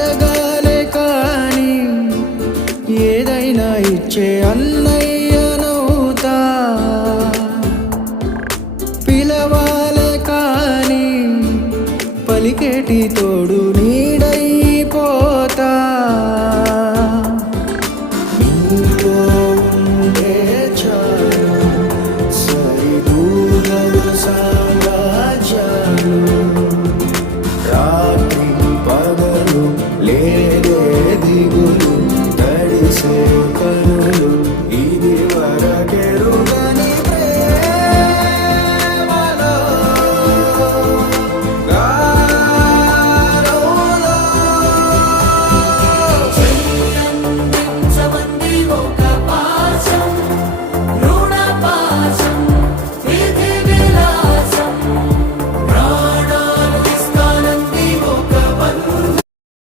అడగాలే కానీ ఏదైనా ఇచ్చే అన్నయ్యనవుతా పిలవాలే కానీ పలికేటి తోడు నీడైపోతా. లేదే దిగులు తడిసే